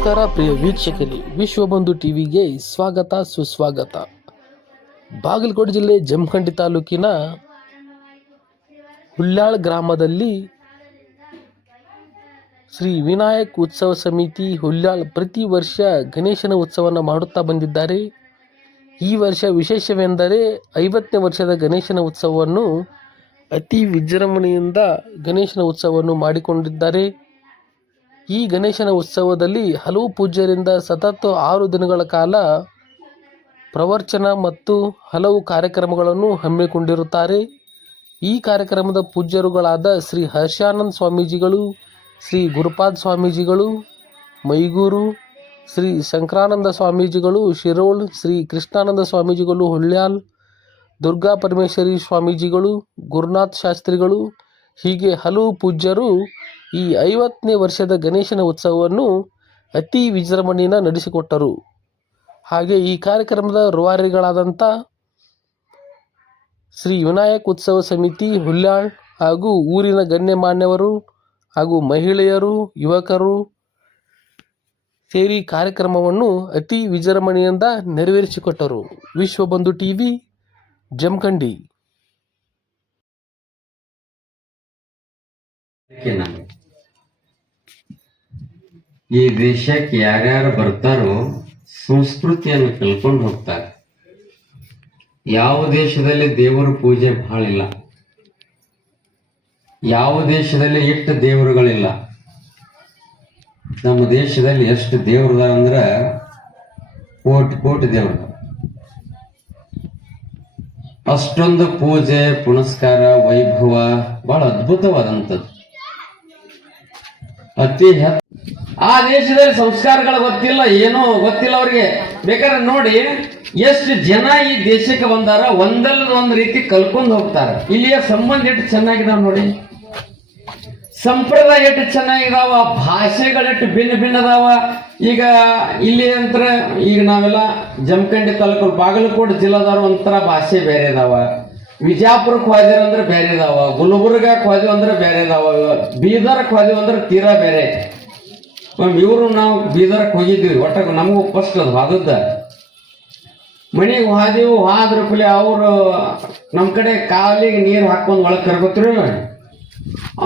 ನಮಸ್ಕಾರ, ಪ್ರಿಯ ವೀಕ್ಷಕರೇ. ವಿಶ್ವಬಂಧು ಟಿವಿಗೆ ಸ್ವಾಗತ, ಸುಸ್ವಾಗತ. ಬಾಗಲಕೋಟೆ ಜಿಲ್ಲೆ ಜಮಖಂಡಿ ತಾಲೂಕಿನ ಹುಲ್ಯಾಳ್ ಗ್ರಾಮದಲ್ಲಿ ಶ್ರೀ ವಿನಾಯಕ್ ಉತ್ಸವ ಸಮಿತಿ ಹುಲ್ಯಾಳ್ ಪ್ರತಿ ವರ್ಷ ಗಣೇಶನ ಉತ್ಸವವನ್ನು ಮಾಡುತ್ತಾ ಬಂದಿದ್ದಾರೆ. ಈ ವರ್ಷ ವಿಶೇಷವೆಂದರೆ ಐವತ್ತನೇ ವರ್ಷದ ಗಣೇಶನ ಉತ್ಸವವನ್ನು ಅತಿ ವಿಜೃಂಭಣೆಯಿಂದ ಗಣೇಶನ ಉತ್ಸವವನ್ನು ಮಾಡಿಕೊಂಡಿದ್ದಾರೆ. ಈ ಗಣೇಶನ ಉತ್ಸವದಲ್ಲಿ ಹಲವು ಪೂಜ್ಯರಿಂದ ಸತತ ಆರು ದಿನಗಳ ಕಾಲ ಪ್ರವಚನ ಮತ್ತು ಹಲವು ಕಾರ್ಯಕ್ರಮಗಳನ್ನು ಹಮ್ಮಿಕೊಂಡಿರುತ್ತಾರೆ. ಈ ಕಾರ್ಯಕ್ರಮದ ಪೂಜ್ಯರುಗಳಾದ ಶ್ರೀ ಹರ್ಷಾನಂದ ಸ್ವಾಮೀಜಿಗಳು, ಶ್ರೀ ಗುರುಪಾದ ಸ್ವಾಮೀಜಿಗಳು, ಮೈಗೂರು ಶ್ರೀ ಶಂಕರಾನಂದ ಸ್ವಾಮೀಜಿಗಳು, ಶಿರೋಳ್ ಶ್ರೀ ಕೃಷ್ಣಾನಂದ ಸ್ವಾಮೀಜಿಗಳು, ಹುಳ್ಯಾಲ್ ದುರ್ಗಾ ಪರಮೇಶ್ವರಿ ಸ್ವಾಮೀಜಿಗಳು, ಗುರುನಾಥ್ ಶಾಸ್ತ್ರಿಗಳು, ಹೀಗೆ ಹಲವು ಪೂಜ್ಯರು ಈ ಐವತ್ತನೇ ವರ್ಷದ ಗಣೇಶನ ಉತ್ಸವವನ್ನು ಅತಿ ವಿಜೃಂಭಣೆಯಿಂದ ನಡೆಸಿಕೊಟ್ಟರು. ಹಾಗೆ ಈ ಕಾರ್ಯಕ್ರಮದ ರೂವಾರಿಗಳಾದಂಥ ಶ್ರೀ ವಿನಾಯಕ್ ಉತ್ಸವ ಸಮಿತಿ ಹುಲ್ಯಾಳ್ ಹಾಗೂ ಊರಿನ ಗಣ್ಯಮಾನ್ಯವರು ಹಾಗೂ ಮಹಿಳೆಯರು, ಯುವಕರು ಸೇರಿ ಕಾರ್ಯಕ್ರಮವನ್ನು ಅತಿ ವಿಜೃಂಭಣೆಯಿಂದ ನೆರವೇರಿಸಿಕೊಟ್ಟರು. ವಿಶ್ವಬಂಧು ಟಿವಿ, ಜಮಖಂಡಿ. ಅದಕ್ಕೆ ನಾನು ಈ ದೇಶಕ್ಕೆ ಯಾರ್ಯಾರು ಬರ್ತಾರೋ ಸಂಸ್ಕೃತಿಯನ್ನು ಕಲ್ಕೊಂಡು ಹೋಗ್ತಾರೆ. ಯಾವ ದೇಶದಲ್ಲಿ ದೇವರ ಪೂಜೆ ಬಹಳ ಇಲ್ಲ ಯಾವ ದೇಶದಲ್ಲಿ ಎಷ್ಟು ದೇವರುಗಳಿಲ್ಲ, ನಮ್ಮ ದೇಶದಲ್ಲಿ ಎಷ್ಟು ದೇವ್ರದ ಅಂದ್ರೆ ಕೋಟಿ ಕೋಟಿ ದೇವ್ರ ಅಷ್ಟೊಂದು ಪೂಜೆ, ಪುನಸ್ಕಾರ, ವೈಭವ ಬಹಳ ಅದ್ಭುತವಾದಂಥದ್ದು. ಅತಿ ಹೆತ್ ಆ ದೇಶದಲ್ಲಿ ಸಂಸ್ಕಾರಗಳು ಗೊತ್ತಿಲ್ಲ, ಏನೋ ಗೊತ್ತಿಲ್ಲ ಅವರಿಗೆ. ಬೇಕಾದ್ರೆ ನೋಡಿ, ಎಷ್ಟು ಜನ ಈ ದೇಶಕ್ಕೆ ಬಂದಾರ ಒಂದಲ್ಲ ಒಂದು ರೀತಿ ಕಲ್ಕೊಂಡು ಹೋಗ್ತಾರ. ಇಲ್ಲಿಯ ಸಂಬಂಧ ಎಷ್ಟು ಚೆನ್ನಾಗಿದಾವ ನೋಡಿ. ಸಂಪ್ರದಾಯ ಎಷ್ಟು ಚೆನ್ನಾಗಿದಾವ ಭಾಷೆಗಳೆಷ್ಟು ಭಿನ್ನ ಭಿನ್ನ ಅದಾವ ಈಗ ಇಲ್ಲಿ ಅಂತರ ಈಗ ನಾವೆಲ್ಲ ಜಮಖಂಡಿ ತಾಲೂಕು ಬಾಗಲಕೋಟೆ ಜಿಲ್ಲಾದವ್ರ ಒಂಥರ ಭಾಷೆ ಬೇರೆ ಇದಾವ ವಿಜಾಪುರಕ್ಕೆ ಹೋದಿರ ಅಂದ್ರೆ ಬೇರೆ ಇದಾವ ಗುಲ್ಬರ್ಗಕ್ಕೆ ಹೋದಿವಿ ಅಂದ್ರೆ ಬೇರೆ ಇದಾವ ಬೀದರ್ ಹೋದಿವಿ ಅಂದ್ರೆ ತೀರಾ ಬೇರೆ. ಇವರು ನಾವು ಬೀದರ್ಕ್ಕೆ ಹೋಗಿದ್ದೀವಿ ಒಟ್ಟ ನಮಗೂ ಫಸ್ಟ್ ಅದು ಹಾದದ್ದ ಮನೆಗೆ ಹೋದೆವು ಹಾದ್ರ ಕೂಲಿ ಅವರು ನಮ್ಮ ಕಡೆ ಕಾಲಿಗೆ ನೀರು ಹಾಕೊಂಡು ಒಳಗೆ ಕರ್ಕೋತಿರು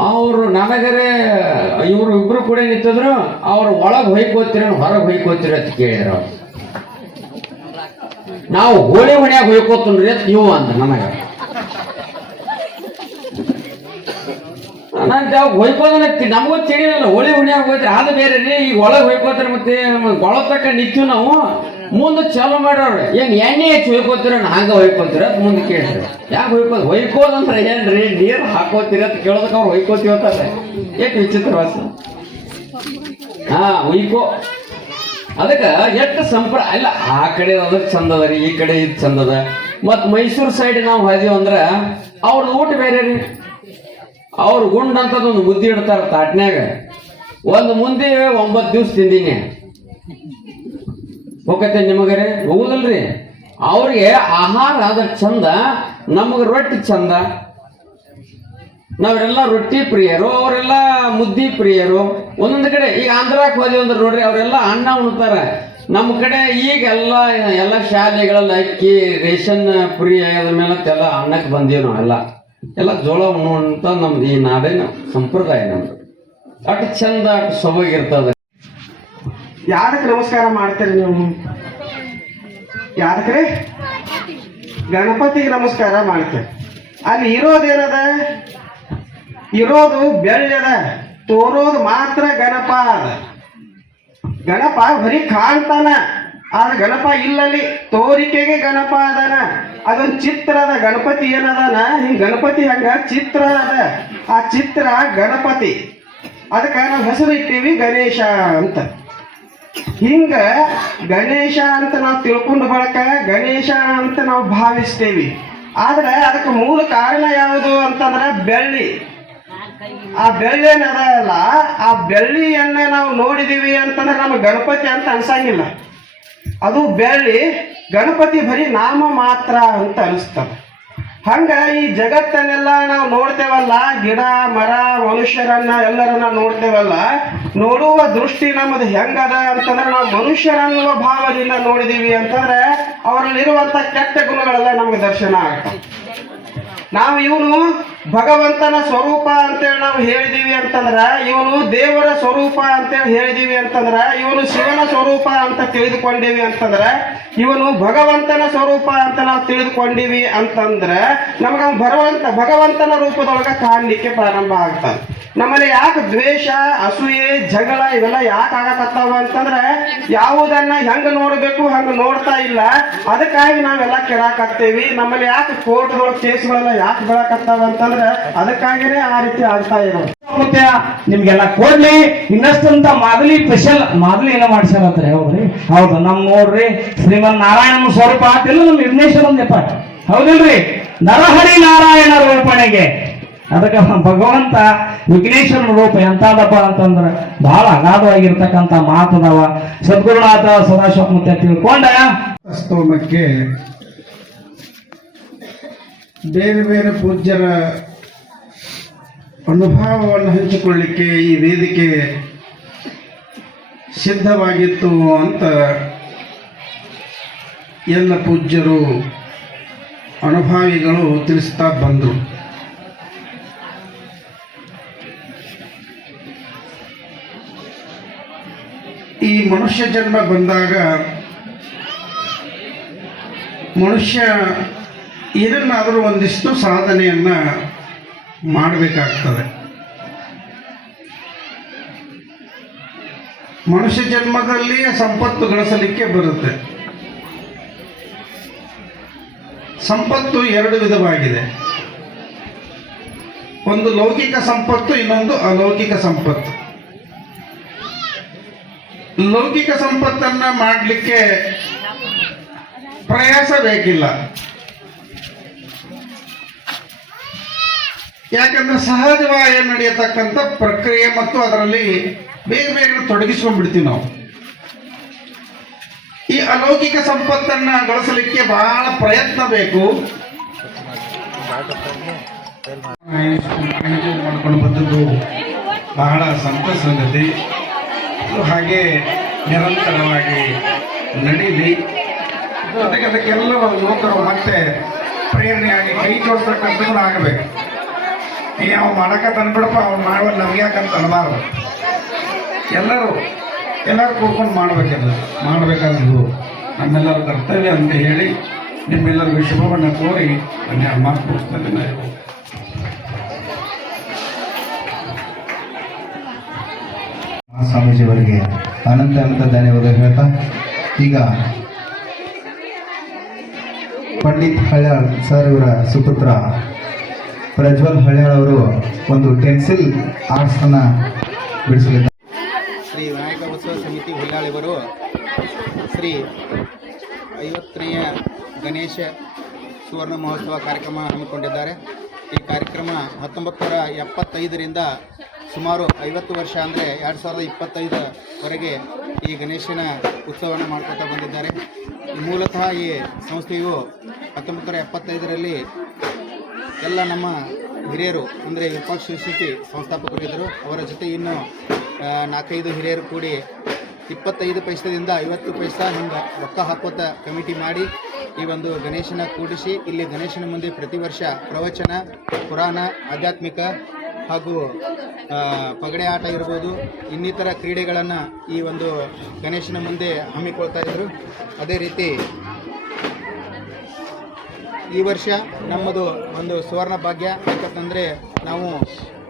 ಅವರು ನನಗರೆ ಇವರು ಇಬ್ರು ಕೂಡ ನಿಂತಿದ್ರು, ಅವ್ರು ಒಳಗೆ ಹೊಯ್ಕೋತೀರ ಹೊರಗೆ ಹೊಯ್ಕೋತೀರ ಅಂತ ಕೇಳಿದ್ರು ಅವ್ರು. ನಾವು ಹೋಳಿ ಹೊಣ್ಯಾಗ ಹೊಯ್ಕೋತೀನ್ರಿ ಅಂತ ನೀವು ಅಂತ ನನಗ ಹೊಯ್ಕೋದನ ನಮಗೂ ತಿಳಿಯಲ್ಲ ಹೋಳಿ ಹುಣ್ಯಾಗ ಹೋಯ್ತಾರೆ ಅದು ಬೇರೆ ರೀ, ಈಗ ಒಳಗೆ ಹೊಯ್ಕೋತಾರೆ ಮತ್ತೆ ಗೊಳ ತಕ್ಕ ನಿಂತೀವಿ ನಾವು ಮುಂದೆ ಚಾಲು ಮಾಡೋರು. ಏನ್ ಎಣ್ಣೆ ಹೆಚ್ಚು ಹೊಯ್ಕೋತೀರ ಹಂಗ ಹೊಯ್ಕೋತೀರ ಮುಂದೆ ಕೇಳಿದ್ರು ಯಾಕೆ ಹೊಯ್ಕೋದು ಹೊಯ್ಕೋದಂದ್ರೆ ಏನ್ರಿ, ನೀರು ಹಾಕೋತೀರ ಅಂತ ಕೇಳೋದಕ್ಕೆ ಅವ್ರು ಹೊಯ್ಕೋತೀವಿ ಅಂತಾರೆ. ಎಷ್ಟು ವಿಚಿತ್ರ ವಾಸ ಹಾ, ಹೊಯ್ಕೋ. ಅದಕ್ಕೆ ಎಷ್ಟು ಸಂಪ್ರ, ಅಲ್ಲ, ಆ ಕಡೆ ಅದಕ್ಕೆ ಚಂದ ಅದ ರೀ, ಈ ಕಡೆ ಇದು ಚಂದದ. ಮತ್ತು ಮೈಸೂರು ಸೈಡ್ ನಾವು ಹೋದೀವಿ ಅಂದ್ರೆ ಅವ್ರದ್ದು ಊಟ ಬೇರೆ ರೀ. ಅವ್ರು ಗುಂಡ್ ಅಂತದ ಒಂದು ಬುದ್ಧಿ ಇಡ್ತಾರೆ ತಾಟ್ನ್ಯಾಗ. ಒಂದು ಮುಂದೆ ಒಂಬತ್ತು ದಿವ್ಸ ತಿಂದೀನಿ. ಹೋಗತ್ತೆ ನಿಮಗರೆ? ಹೋಗುದಲ್ರಿ. ಅವ್ರಿಗೆ ಆಹಾರ ಅದ್ರ ಚಂದ, ನಮಗೆ ರೊಟ್ಟಿ ಚಂದ. ನಾವೆಲ್ಲ ರೊಟ್ಟಿ ಪ್ರಿಯರು, ಅವರೆಲ್ಲ ಮುದ್ದಿ ಪ್ರಿಯರು. ಒಂದೊಂದು ಕಡೆ, ಈಗ ಆಂಧ್ರಕ್ಕೆ ಹೋದ್ವಿ ಅಂದ್ರೆ ನೋಡ್ರಿ, ಅವರೆಲ್ಲ ಅನ್ನ ಉಣ್ತಾರೆ. ನಮ್ಮ ಕಡೆ ಈಗ ಎಲ್ಲ ಎಲ್ಲ ಶಾಲೆಗಳಲ್ಲಿ ಅಕ್ಕಿ, ರೇಷನ್ ಪ್ರಿಯ ಮೇಲೆ ಅನ್ನಕ್ಕೆ ಬಂದೀವಿ ನಾವೆಲ್ಲ. ಎಲ್ಲ ಜೋಳ ಉಣ್ಣುವಂತ ನಮ್ದು ಈ ನಾಡಿನ ಸಂಪ್ರದಾಯ ನಮ್ದು. ಅಟ್ ಚಂದ ಅಷ್ಟು ಸೊಬಗಿರ್ತದ ಯಾರಕ್ಕೆ ನಮಸ್ಕಾರ ಮಾಡ್ತೀರಿ ನೀವು? ಯಾರಕ್ಕೆ ಗಣಪತಿಗೆ ನಮಸ್ಕಾರ ಮಾಡ್ತೀರಿ. ಅಲ್ಲಿ ಇರೋದೇನದ ಇರೋದು ಬೆಳ್ಳದ. ತೋರೋದು ಮಾತ್ರ ಗಣಪ ಅದ. ಗಣಪ ಬರೀ ಕಾಣ್ತಾನ. ಆದ್ರೆ ಗಣಪ ಇಲ್ಲಲ್ಲಿ ತೋರಿಕೆಗೆ ಗಣಪ ಅದಾನ. ಅದೊಂದು ಚಿತ್ರ ಅದ, ಗಣಪತಿ ಏನದಾನ? ಹಿಂಗ್ ಗಣಪತಿ ಹಂಗ ಚಿತ್ರ ಅದ. ಆ ಚಿತ್ರ ಗಣಪತಿ. ಅದಕ್ಕೆ ನಾವು ಹೆಸರು ಇಟ್ಟೀವಿ ಗಣೇಶ ಅಂತ. ಹಿಂಗ ಗಣೇಶ ಅಂತ ನಾವು ತಿಳ್ಕೊಂಡು ಬಳಕ ಗಣೇಶ ಅಂತ ನಾವು ಭಾವಿಸ್ತೇವಿ. ಆದ್ರೆ ಅದಕ್ಕೆ ಮೂಲ ಕಾರಣ ಯಾವುದು ಅಂತಂದ್ರೆ ಬೆಳ್ಳಿ. ಆ ಬೆಳ್ಳಿ ಏನದ ಅಲ್ಲ, ಆ ಬೆಳ್ಳಿಯನ್ನ ನಾವು ನೋಡಿದೀವಿ ಅಂತಂದ್ರೆ ನಮ್ಗೆ ಗಣಪತಿ ಅಂತ ಅನ್ಸಂಗಿಲ್ಲ. ಅದು ಬೆಳ್ಳಿ ಗಣಪತಿ ಬರೀ ನಾಮ ಮಾತ್ರ ಅಂತ ಅನಿಸ್ತದೆ. ಹಂಗ ಈ ಜಗತ್ತನ್ನೆಲ್ಲ ನಾವು ನೋಡ್ತೇವಲ್ಲ, ಗಿಡ, ಮರ, ಮನುಷ್ಯರನ್ನ ಎಲ್ಲರನ್ನ ನೋಡ್ತೇವಲ್ಲ, ನೋಡುವ ದೃಷ್ಟಿ ನಮ್ಮದು ಹೆಂಗದ ಅಂತಂದ್ರೆ ನಾವು ಮನುಷ್ಯರನ್ನುವ ಭಾವದಿಂದ ನೋಡಿದೀವಿ ಅಂತಂದ್ರೆ ಅವರಲ್ಲಿರುವಂತ ಕೆಟ್ಟ ಗುಣಗಳೆಲ್ಲ ನಮ್ಗೆ ದರ್ಶನ ಆಗ್ತವೆ. ನಾವು ಇವನು ಭಗವಂತನ ಸ್ವರೂಪ ಅಂತೇಳಿ ನಾವು ಹೇಳಿದೀವಿ ಅಂತಂದ್ರ, ಇವನು ದೇವರ ಸ್ವರೂಪ ಅಂತೇಳಿ ಹೇಳಿದೀವಿ ಅಂತಂದ್ರ, ಇವನು ಶಿವನ ಸ್ವರೂಪ ಅಂತ ತಿಳಿದುಕೊಂಡೀವಿ ಅಂತಂದ್ರ, ಇವನು ಭಗವಂತನ ಸ್ವರೂಪ ಅಂತ ನಾವು ತಿಳಿದುಕೊಂಡೀವಿ ಅಂತಂದ್ರ, ನಮಗ ಭಗವಂತ, ಭಗವಂತನ ರೂಪದೊಳಗ ಕಾಣಲಿಕ್ಕೆ ಪ್ರಾರಂಭ ಆಗ್ತದೆ. ನಮ್ಮಲ್ಲಿ ಯಾಕೆ ದ್ವೇಷ, ಅಸೂಯೆ, ಜಗಳ ಇವೆಲ್ಲ ಯಾಕೆ ಆಗಕತ್ತಾವ ಅಂತಂದ್ರೆ ಯಾವುದನ್ನ ಹೆಂಗೆ ನೋಡಬೇಕು, ಹಂಗ ನೋಡ್ತಾ ಇಲ್ಲ. ಅದಕ್ಕಾಗಿ ನಾವೆಲ್ಲ ಕೆಡಾಕತ್ತೇವಿ. ನಮ್ಮಲ್ಲಿ ಯಾಕೆ ಕೋರ್ಟ್ಗಳು, ಕೇಸ್ಗಳೆಲ್ಲ ಯಾಕೆ ಬೆಳಕತ್ತಾವ ಅಂತಂದ್ರೆ ಅದಕ್ಕಾಗಿನೇ ಆ ರೀತಿ ಆಗ್ತಾ ಇರೋದು ನಿಮ್ಗೆಲ್ಲ ಕೊಡ್ಲಿ. ಇನ್ನಷ್ಟಂತ ಮಾದಲಿ ಸ್ಪೆಷಲ್, ಮಾದಲಿ ಏನೋ ಮಾಡ್ಸ್ಯಾರತ್ರಿ ಹೌದ್ರಿ? ಹೌದು, ನಮ್ ನೋಡ್ರಿ ಶ್ರೀಮನ್ ನಾರಾಯಣನ ಸ್ವರೂಪ ಆತಿಲ್ಲ ನಮ್ ವಿಘ್ನೇಶ್ವರ ನೆಪ ಹೌದಿಲ್ರಿ? ನರಹರಿ ನಾರಾಯಣ ರೂಪಣೆಗೆ ಅದಕ್ಕೆ ಭಗವಂತ ವಿಘ್ನೇಶ್ವರನ ರೂಪ ಎಂತಾದಪ್ಪ ಅಂತಂದ್ರ ಬಹಳ ಅಗಾಧವಾಗಿರ್ತಕ್ಕಂಥ ಮಾತದವ. ಸದ್ಗುರುನಾಥ ಸದಾಶಿವ ಮುತ್ತೆ ತಿಳ್ಕೊಂಡ. ಸ್ತೋಮಕ್ಕೆ ಬೇರೆ ಬೇರೆ ಪೂಜ್ಯರ ಅನುಭವವನ್ನು ಹಂಚಿಕೊಳ್ಳಿಕ್ಕೆ ಈ ವೇದಿಕೆ ಸಿದ್ಧವಾಗಿತ್ತು ಅಂತ ಎಲ್ಲ ಪೂಜ್ಯರು ಅನುಭಾವಿಗಳು ತಿಳಿಸ್ತಾ ಬಂದರು. ಈ ಮನುಷ್ಯ ಜನ್ಮ ಬಂದಾಗ ಮನುಷ್ಯ ಏನನ್ನಾದರೂ ಒಂದಿಷ್ಟು ಸಾಧನೆಯನ್ನ ಮಾಡಬೇಕಾಗ್ತದೆ. ಮನುಷ್ಯ ಜನ್ಮದಲ್ಲಿ ಸಂಪತ್ತು ಗಳಿಸಲಿಕ್ಕೆ ಬರುತ್ತೆ. ಸಂಪತ್ತು ಎರಡು ವಿಧವಾಗಿದೆ. ಒಂದು ಲೌಕಿಕ ಸಂಪತ್ತು, ಇನ್ನೊಂದು ಅಲೌಕಿಕ ಸಂಪತ್ತು. ಲೌಕಿಕ ಸಂಪತ್ತನ್ನ ಮಾಡಲಿಕ್ಕೆ ಪ್ರಯಾಸ ಬೇಕಿಲ್ಲ. ಯಾಕಂದ್ರೆ ಸಹಜವಾಗಿ ನಡೆಯತಕ್ಕಂಥ ಪ್ರಕ್ರಿಯೆ ಮತ್ತು ಅದರಲ್ಲಿ ಬೇಗ ಬೇಗ ತೊಡಗಿಸ್ಕೊಂಡ್ಬಿಡ್ತೀವಿ ನಾವು. ಈ ಅಲೌಕಿಕ ಸಂಪತ್ತನ್ನ ಗಳಿಸಲಿಕ್ಕೆ ಬಹಳ ಪ್ರಯತ್ನ ಬೇಕು. ಮಾಡ್ಕೊಂಡು ಬಂದದ್ದು ಬಹಳ ಸಂತಸ ಸಂಗತಿ ಹಾಗೆ ನಿರಂತರವಾಗಿ ನಡೀಲಿ. ಜೊತೆಗೆ ಅದಕ್ಕೆಲ್ಲರೂ ಯುವಕರು ಮತ್ತೆ ಪ್ರೇರಣೆಯಾಗಿ ಕೈ ಜೋಡಿಸ್ತಕ್ಕಂಥದ್ದು ಆಗಬೇಕು. ಅವ ಮಾಡಕ ತಂದ್ಬಿಡಪ್ಪ, ಅವ್ನು ಮಾಡುವ ನಮ್ಗೆ ಎಲ್ಲರೂ ಎಲ್ಲರೂ ಕೂತ್ಕೊಂಡು ಮಾಡ್ಬೇಕೆಲ್ಲ ಮಾಡಬೇಕಾದ್ದು ನಮ್ಮೆಲ್ಲರ ಕರ್ತವ್ಯ ಅಂತ ಹೇಳಿ ನಿಮ್ಮೆಲ್ಲರಿಗೂ ಶುಭವನ್ನು ಕೋರಿ ನನ್ನ ಮಾತು ಮುಗಿಸ್ತೇನೆ ಸ್ವಾಮೀಜಿಯವರಿಗೆ ಅನಂತ ಅನಂತ ಧನ್ಯವಾದ ಹೇಳ್ತಾ, ಈಗ ಪಂಡಿತ್ ಹಳ್ಯಾಳ್ ಸರ್ ಇವರ ಸುಪುತ್ರ ಪ್ರಜ್ವಲ್ ಹಳ್ಯಾಳ್ ಅವರು ಒಂದು ಟೆನ್ಸಿಲ್ ಆರ್ಟ್ಸ್ ಅನ್ನ ಬಿಡಿಸಲಿದ್ದಾರೆ. ಶ್ರೀ ವಿನಾಯಕ ಉತ್ಸವ ಸಮಿತಿ ಹುಲ್ಲಾಳಿವರು ಶ್ರೀ ಐವತ್ತನೆಯ ಗಣೇಶ ಸುವರ್ಣ ಮಹೋತ್ಸವ ಕಾರ್ಯಕ್ರಮ ಹಮ್ಮಿಕೊಂಡಿದ್ದಾರೆ. ಈ ಕಾರ್ಯಕ್ರಮ ಹತ್ತೊಂಬತ್ತು ನೂರ ಎಪ್ಪತ್ತೈದರಿಂದ ಸುಮಾರು ಐವತ್ತು ವರ್ಷ ಅಂದರೆ ಎರಡು ಸಾವಿರದ ಇಪ್ಪತ್ತೈದರವರೆಗೆ ಈ ಗಣೇಶನ ಉತ್ಸವವನ್ನು ಮಾಡ್ಕೊತಾ ಬಂದಿದ್ದಾರೆ. ಮೂಲತಃ ಈ ಸಂಸ್ಥೆಯು ಹತ್ತೊಂಬತ್ತು ನೂರ ಎಪ್ಪತ್ತೈದರಲ್ಲಿ ಎಲ್ಲ ನಮ್ಮ ಹಿರಿಯರು, ಅಂದರೆ ವಿಪಕ್ಷ ಸ್ಥಿತಿ ಸಂಸ್ಥಾಪಕರಿದ್ದರು ಅವರ ಜೊತೆ ಇನ್ನು ನಾಲ್ಕೈದು ಹಿರಿಯರು ಕೂಡಿ ಇಪ್ಪತ್ತೈದು ಪೈಸದಿಂದ ಐವತ್ತು ಪೈಸ ಹಿಂಗೆ ರೊಕ್ಕ ಹಾಕೋತ ಕಮಿಟಿ ಮಾಡಿ ಈ ಒಂದು ಗಣೇಶನ ಕೂಡಿಸಿ, ಇಲ್ಲಿ ಗಣೇಶನ ಮುಂದೆ ಪ್ರತಿ ವರ್ಷ ಪ್ರವಚನ, ಪುರಾಣ, ಆಧ್ಯಾತ್ಮಿಕ ಹಾಗೂ ಪಗಡೆ ಆಟ ಇರ್ಬೋದು, ಇನ್ನಿತರ ಕ್ರೀಡೆಗಳನ್ನು ಈ ಒಂದು ಗಣೇಶನ ಮುಂದೆ ಹಮ್ಮಿಕೊಳ್ತಾ ಇದ್ದರು ಅದೇ ರೀತಿ, ಈ ವರ್ಷ ನಮ್ಮದು ಒಂದು ಸುವರ್ಣ ಭಾಗ್ಯ. ಯಾಕಂತಂದರೆ ನಾವು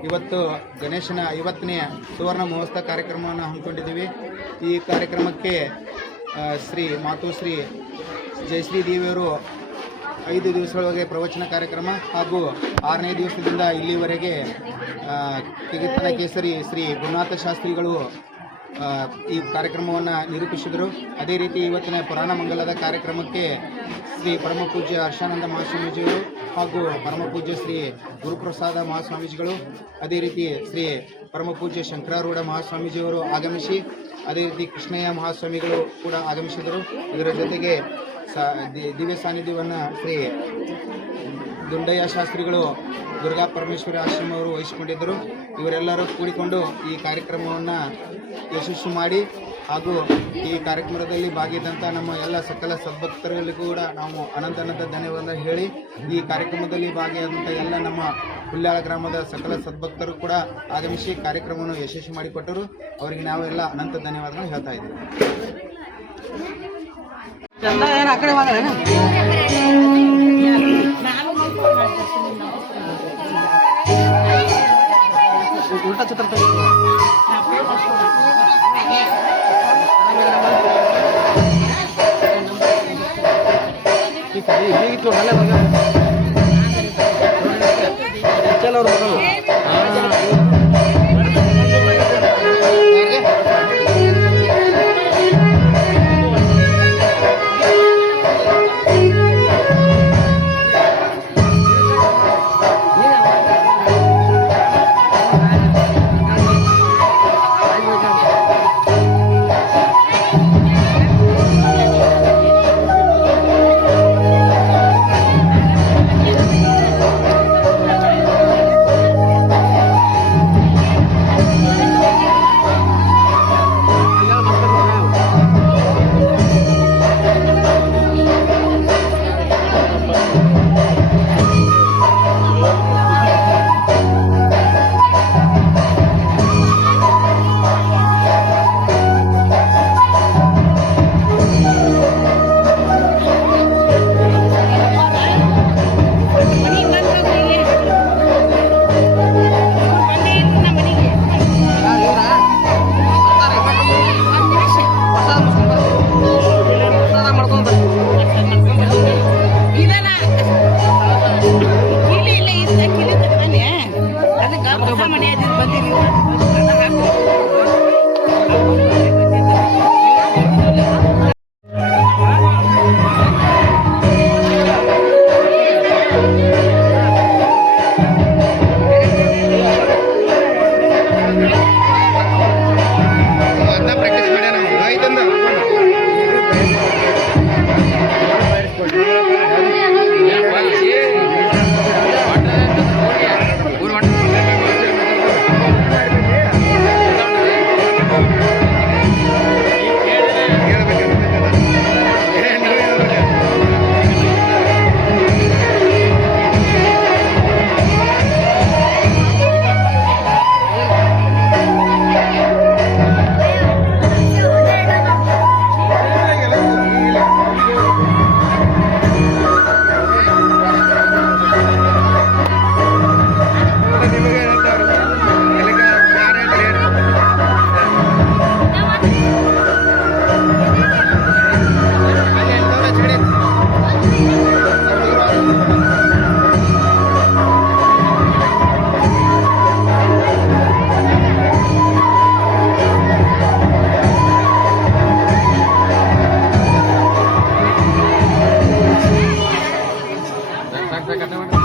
ಇವತ್ತು ಗಣೇಶನ ಐವತ್ತನೇ ಸುವರ್ಣ ಮಹೋತ್ಸವ ಕಾರ್ಯಕ್ರಮವನ್ನು ಹಮ್ಮಿಕೊಂಡಿದ್ದೀವಿ. ಈ ಕಾರ್ಯಕ್ರಮಕ್ಕೆ ಶ್ರೀ ಮಾತುಶ್ರೀ ಜಯಶ್ರೀ ದೇವಿಯವರು ಐದು ದಿವಸದೊಳಗೆ ಪ್ರವಚನ ಕಾರ್ಯಕ್ರಮ ಹಾಗೂ ಆರನೇ ದಿವಸದಿಂದ ಇಲ್ಲಿವರೆಗೆ ಆ, ಕೇಸರಿ ಶ್ರೀ ಗುರುನಾಥ ಶಾಸ್ತ್ರಿಗಳು ಈ ಕಾರ್ಯಕ್ರಮವನ್ನು ನಿರೂಪಿಸಿದರು. ಅದೇ ರೀತಿ ಇವತ್ತಿನ ಪುರಾಣ ಮಂಗಲದ ಕಾರ್ಯಕ್ರಮಕ್ಕೆ ಶ್ರೀ ಪರಮಪೂಜ್ಯ ಹರ್ಷಾನಂದ ಮಹಾಸ್ವಾಮೀಜಿಗಳು ಹಾಗೂ ಪರಮಪೂಜ್ಯ ಶ್ರೀ ಗುರುಪ್ರಸಾದ ಮಹಾಸ್ವಾಮೀಜಿಗಳು ಅದೇ ರೀತಿ ಶ್ರೀ ಪರಮ ಪೂಜ್ಯ ಶಂಕರಾರೂಢ ಮಹಾಸ್ವಾಮೀಜಿಯವರು ಆಗಮಿಸಿ, ಅದೇ ರೀತಿ ಕೃಷ್ಣಯ್ಯ ಮಹಾಸ್ವಾಮಿಗಳು ಕೂಡ ಆಗಮಿಸಿದರು. ಇದರ ಜೊತೆಗೆ ಸ ದಿವ್ಯ ಸಾನ್ನಿಧ್ಯವನ್ನು ಶ್ರೀ ದುಂಡಯ್ಯ ಶಾಸ್ತ್ರಿಗಳು ದುರ್ಗಾ ಪರಮೇಶ್ವರಿ ಆಶ್ರಮವರು ವಹಿಸಿಕೊಂಡಿದ್ದರು. ಇವರೆಲ್ಲರೂ ಕೂಡಿಕೊಂಡು ಈ ಕಾರ್ಯಕ್ರಮವನ್ನು ಯಶಸ್ಸು ಮಾಡಿ ಹಾಗೂ ಈ ಕಾರ್ಯಕ್ರಮದಲ್ಲಿ ಭಾಗಿಯಾದಂಥ ನಮ್ಮ ಎಲ್ಲ ಸಕಲ ಸದ್ಭಕ್ತರಿಗೂ ಕೂಡ ನಾವು ಅನಂತ ಅನಂತ ಧನ್ಯವಾದ ಹೇಳಿ ಈ ಕಾರ್ಯಕ್ರಮದಲ್ಲಿ ಭಾಗಿಯಾದಂಥ ಎಲ್ಲ ನಮ್ಮ ಹುಲ್ಯಾಳ ಗ್ರಾಮದ ಸಕಲ ಸದ್ಭಕ್ತರು ಕೂಡ ಆಗಮಿಸಿ ಕಾರ್ಯಕ್ರಮವನ್ನು ಯಶಸ್ವಿ ಮಾಡಿಕೊಟ್ಟರು. ಅವರಿಗೆ ನಾವೆಲ್ಲ ಅನಂತ ಧನ್ಯವಾದಗಳು ಹೇಳ್ತಾ ಇದ್ದೀವಿ. গেল ওর বদল থাক থাক